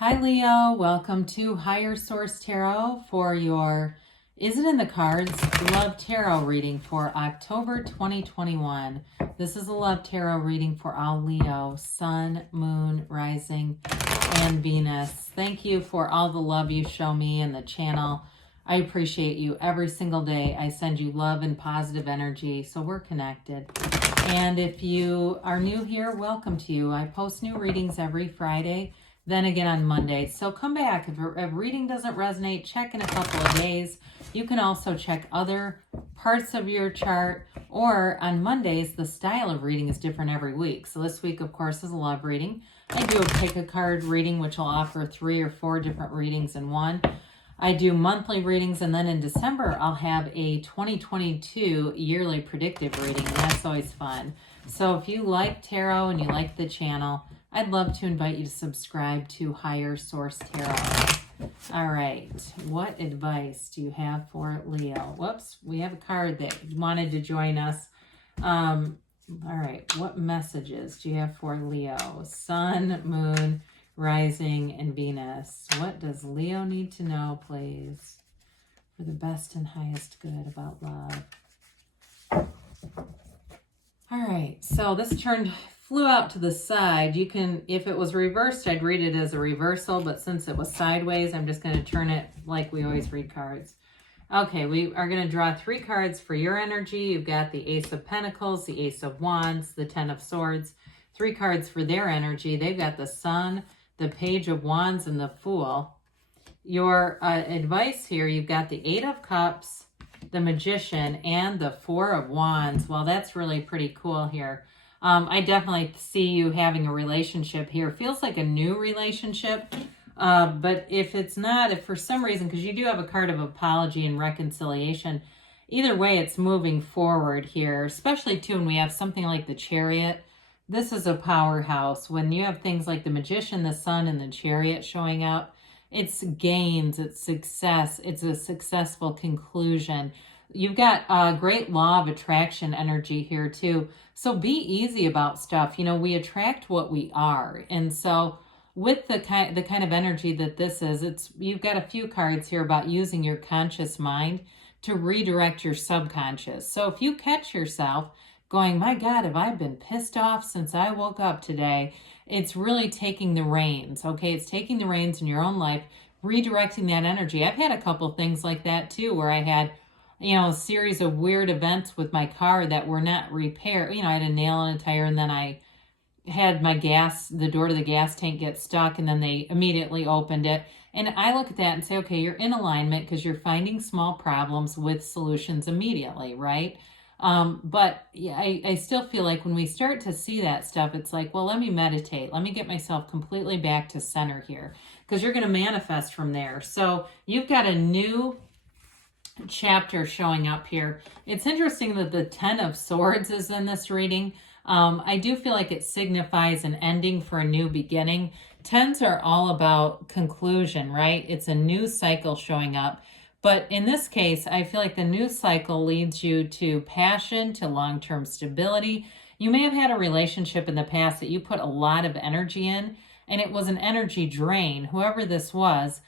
Hi Leo, welcome to Higher Source Tarot for your Is It in the Cards? Love Tarot reading for October 2021. This is a Love Tarot reading for all Leo, Sun, Moon, Rising, and Venus. Thank you for all the love you show me and the channel. I appreciate you every single day. I send you love and positive energy, so we're connected. And if you are new here, welcome to you. I post new readings every Friday, then again on Monday. So come back. If a reading doesn't resonate, check in a couple of days. You can also check other parts of your chart, or on Mondays, the style of reading is different every week. So this week, of course, is a love reading. I do a pick a card reading, which will offer 3 or 4 different readings in one. I do monthly readings, and then in December, I'll have a 2022 yearly predictive reading, and that's always fun. So if you like tarot and you like the channel, I'd love to invite you to subscribe to Higher Source Tarot. All right, what advice do you have for Leo? Whoops, we have a card that wanted to join us. All right, what messages do you have for Leo? Sun, Moon, Rising, and Venus. What does Leo need to know, please, for the best and highest good about love? All right, so this flew out to the side. You can, if it was reversed, I'd read it as a reversal, but since it was sideways, I'm just going to turn it like we always read cards. Okay, we are going to draw 3 cards for your energy. You've got the Ace of Pentacles, the Ace of Wands, the 10 of Swords. 3 cards for their energy. They've got the Sun, the Page of Wands, and the Fool. Your advice here, you've got the 8 of Cups, the Magician, and the 4 of Wands. Well, that's really pretty cool here. I definitely see you having a relationship here. Feels like a new relationship, but if it's not, if for some reason, because you do have a card of apology and reconciliation, either way, it's moving forward here, especially too when we have something like the Chariot. This is a powerhouse. When you have things like the Magician, the Sun, and the Chariot showing up, it's gains, it's success, it's a successful conclusion. You've got a great law of attraction energy here too. So be easy about stuff. You know, we attract what we are. And so with the kind of energy that this is, you've got a few cards here about using your conscious mind to redirect your subconscious. So if you catch yourself going, my God, have I been pissed off since I woke up today? It's really taking the reins, okay? It's taking the reins in your own life, redirecting that energy. I've had a couple things like that too, where I had, a series of weird events with my car that were not repaired. I had a nail in a tire, and then I had the door to the gas tank get stuck, and then they immediately opened it. And I look at that and say, okay, you're in alignment because you're finding small problems with solutions immediately, right? But yeah, I still feel like when we start to see that stuff, it's like, well, let me meditate. Let me get myself completely back to center here, because you're going to manifest from there. So you've got a new chapter showing up here. It's interesting that the 10 of Swords is in this reading. I do feel like it signifies an ending for a new beginning. 10s are all about conclusion, right? It's a new cycle showing up. But in this case, I feel like the new cycle leads you to passion, to long-term stability. You may have had a relationship in the past that you put a lot of energy in, and it was an energy drain. Whoever this was,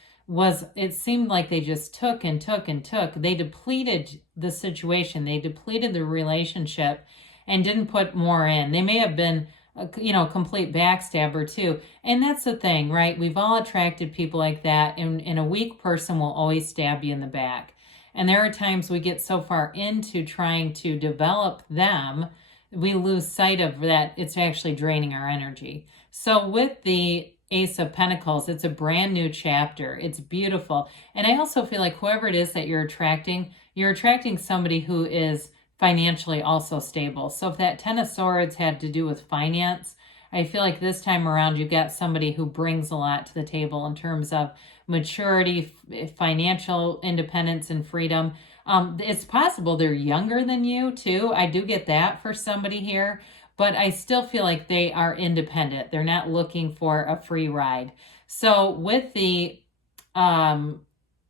it seemed like they just took and took and took. They depleted the situation. They depleted the relationship and didn't put more in. They may have been a complete backstabber too. And that's the thing, right? We've all attracted people like that, and a weak person will always stab you in the back. And there are times we get so far into trying to develop them, we lose sight of that. It's actually draining our energy. So with the Ace of Pentacles, it's a brand new chapter. It's beautiful. And I also feel like whoever it is that you're attracting somebody who is financially also stable. So if that 10 of Swords had to do with finance, I feel like this time around you got somebody who brings a lot to the table in terms of maturity, financial independence, and freedom. It's possible they're younger than you too. I do get that for somebody here, but I still feel like they are independent. They're not looking for a free ride. So with the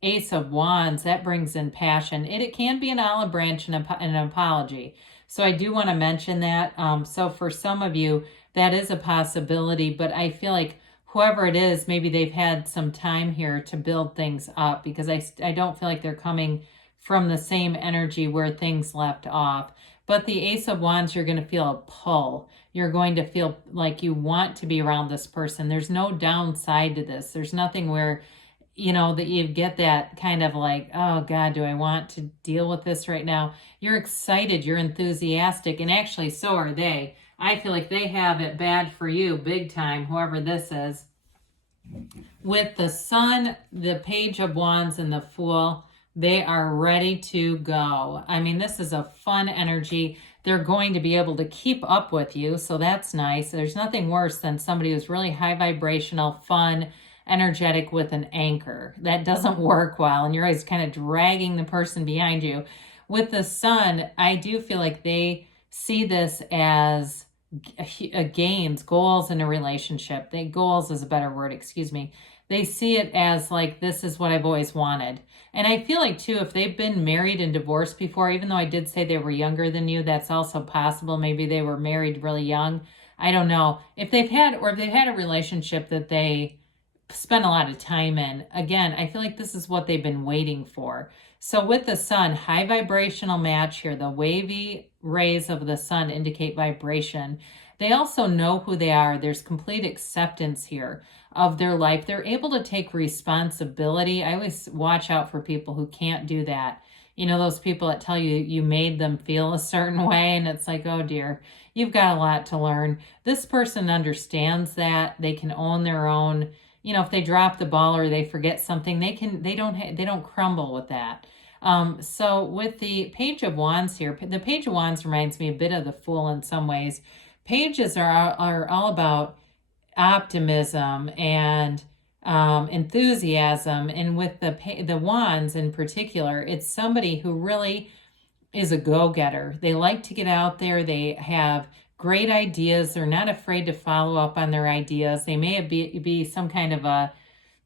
Ace of Wands, that brings in passion. It can be an olive branch and an apology. So I do want to mention that. So for some of you, that is a possibility, but I feel like whoever it is, maybe they've had some time here to build things up, because I don't feel like they're coming from the same energy where things left off. But the Ace of Wands, you're going to feel a pull. You're going to feel like you want to be around this person. There's no downside to this. There's nothing where, that you get that kind of like, oh God, do I want to deal with this right now? You're excited, you're enthusiastic, and actually so are they. I feel like they have it bad for you, big time, whoever this is. With the Sun, the Page of Wands, and the Fool, they are ready to go. I mean, this is a fun energy. They're going to be able to keep up with you, so that's nice. There's nothing worse than somebody who's really high vibrational, fun, energetic with an anchor. That doesn't work well, and you're always kind of dragging the person behind you. With the Sun, I do feel like they see this as gains, goals in a relationship. Goals is a better word, excuse me. They see it as like, this is what I've always wanted. And I feel like too, if they've been married and divorced before, even though I did say they were younger than you, that's also possible. Maybe they were married really young. I don't know. If they've had a relationship that they spent a lot of time in, again, I feel like this is what they've been waiting for. So with the Sun, high vibrational match here. The wavy rays of the Sun indicate vibration. They also know who they are. There's complete acceptance here of their life. They're able to take responsibility. I always watch out for people who can't do that. Those people that tell you you made them feel a certain way, and it's like, oh dear, you've got a lot to learn. This person understands that. They can own their own, if they drop the ball or they forget something, they don't crumble with that. So with the Page of Wands here, the Page of Wands reminds me a bit of the Fool in some ways. Pages are all about optimism and enthusiasm, and with the Wands in particular, it's somebody who really is a go-getter. They like to get out there. They have great ideas. They're not afraid to follow up on their ideas. They may be some kind of a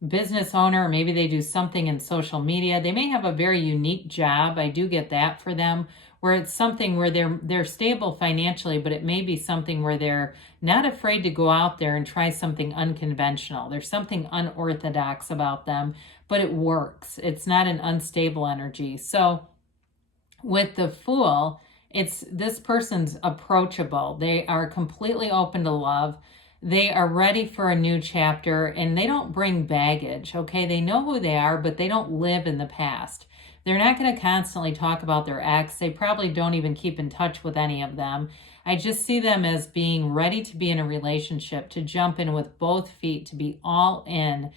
business owner, or maybe they do something in social media. They may have a very unique job. I do get that for them, where it's something where they're stable financially, but it may be something where they're not afraid to go out there and try something unconventional. There's something unorthodox about them, but it works. It's not an unstable energy. So with the Fool, this person's approachable. They are completely open to love. They are ready for a new chapter, and they don't bring baggage, okay? They know who they are, but they don't live in the past. They're not going to constantly talk about their ex. They probably don't even keep in touch with any of them. I just see them as being ready to be in a relationship, to jump in with both feet, to be all in.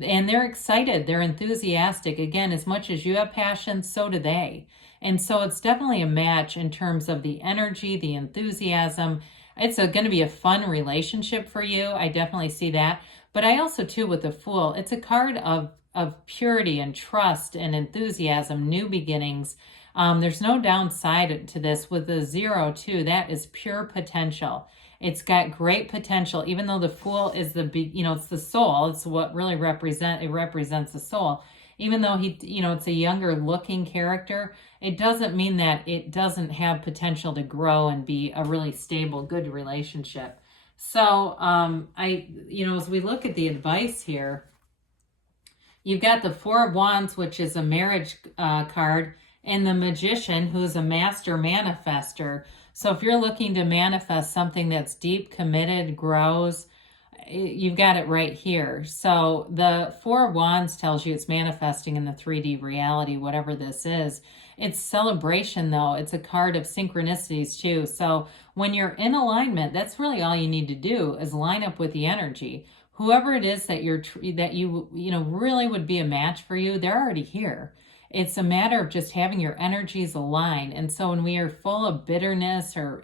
And they're excited. They're enthusiastic. Again, as much as you have passion, so do they. And so it's definitely a match in terms of the energy, the enthusiasm. It's going to be a fun relationship for you. I definitely see that. But I also, too, with the Fool, it's a card of purity and trust and enthusiasm, new beginnings. There's no downside to this. With the 0, too, that is pure potential. It's got great potential, even though the Fool is it's the soul. It's what really represents the soul. Even though it's a younger looking character, it doesn't mean that it doesn't have potential to grow and be a really stable, good relationship. So, as we look at the advice here, you've got the 4 of Wands, which is a marriage card, and the Magician, who's a master manifester. So if you're looking to manifest something that's deep, committed, grows, you've got it right here. So the 4 of Wands tells you it's manifesting in the 3D reality, whatever this is. It's celebration, though. It's a card of synchronicities, too. So when you're in alignment, that's really all you need to do is line up with the energy. Whoever it is that you really would be a match for you, they're already here. It's a matter of just having your energies align. And so when we are full of bitterness or,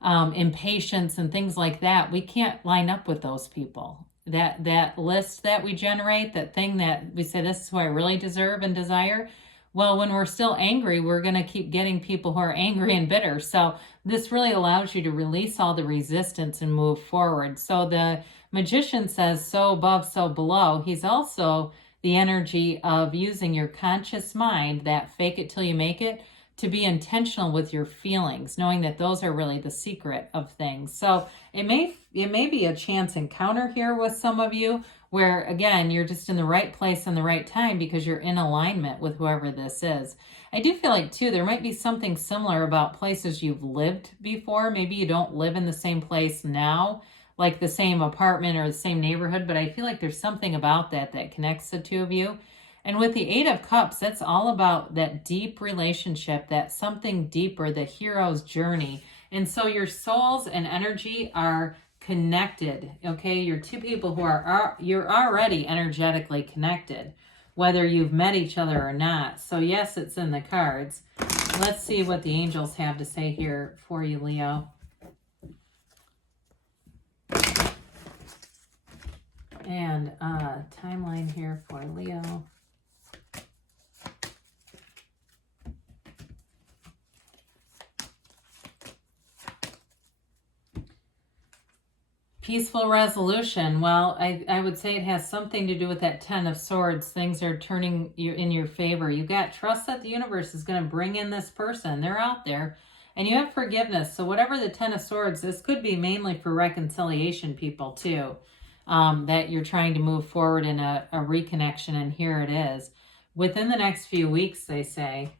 impatience and things like that, we can't line up with those people. That list that we generate, that thing that we say, this is who I really deserve and desire. Well, when we're still angry, we're going to keep getting people who are angry and bitter. So this really allows you to release all the resistance and move forward. So the Magician says, so above, so below. He's also the energy of using your conscious mind, that fake it till you make it, to be intentional with your feelings, knowing that those are really the secret of things. So it may be a chance encounter here with some of you where, again, you're just in the right place and the right time because you're in alignment with whoever this is. I do feel like, too, there might be something similar about places you've lived before. Maybe you don't live in the same place now, like the same apartment or the same neighborhood, but I feel like there's something about that connects the two of you. And with the Eight of Cups, that's all about that deep relationship, that something deeper, the hero's journey. And so your souls and energy are connected, okay? You're two people who you're already energetically connected, whether you've met each other or not. So yes, it's in the cards. Let's see what the angels have to say here for you, Leo. And timeline here for Leo. Peaceful resolution. Well, I would say it has something to do with that Ten of Swords. Things are turning in your favor. You've got trust that the universe is going to bring in this person. They're out there. And you have forgiveness. So whatever the Ten of Swords, this could be mainly for reconciliation, people, too. That you're trying to move forward in a reconnection. And here it is. Within the next few weeks, they say.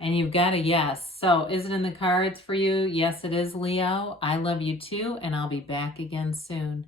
And you've got a yes. So is it in the cards for you? Yes, it is, Leo. I love you too, and I'll be back again soon.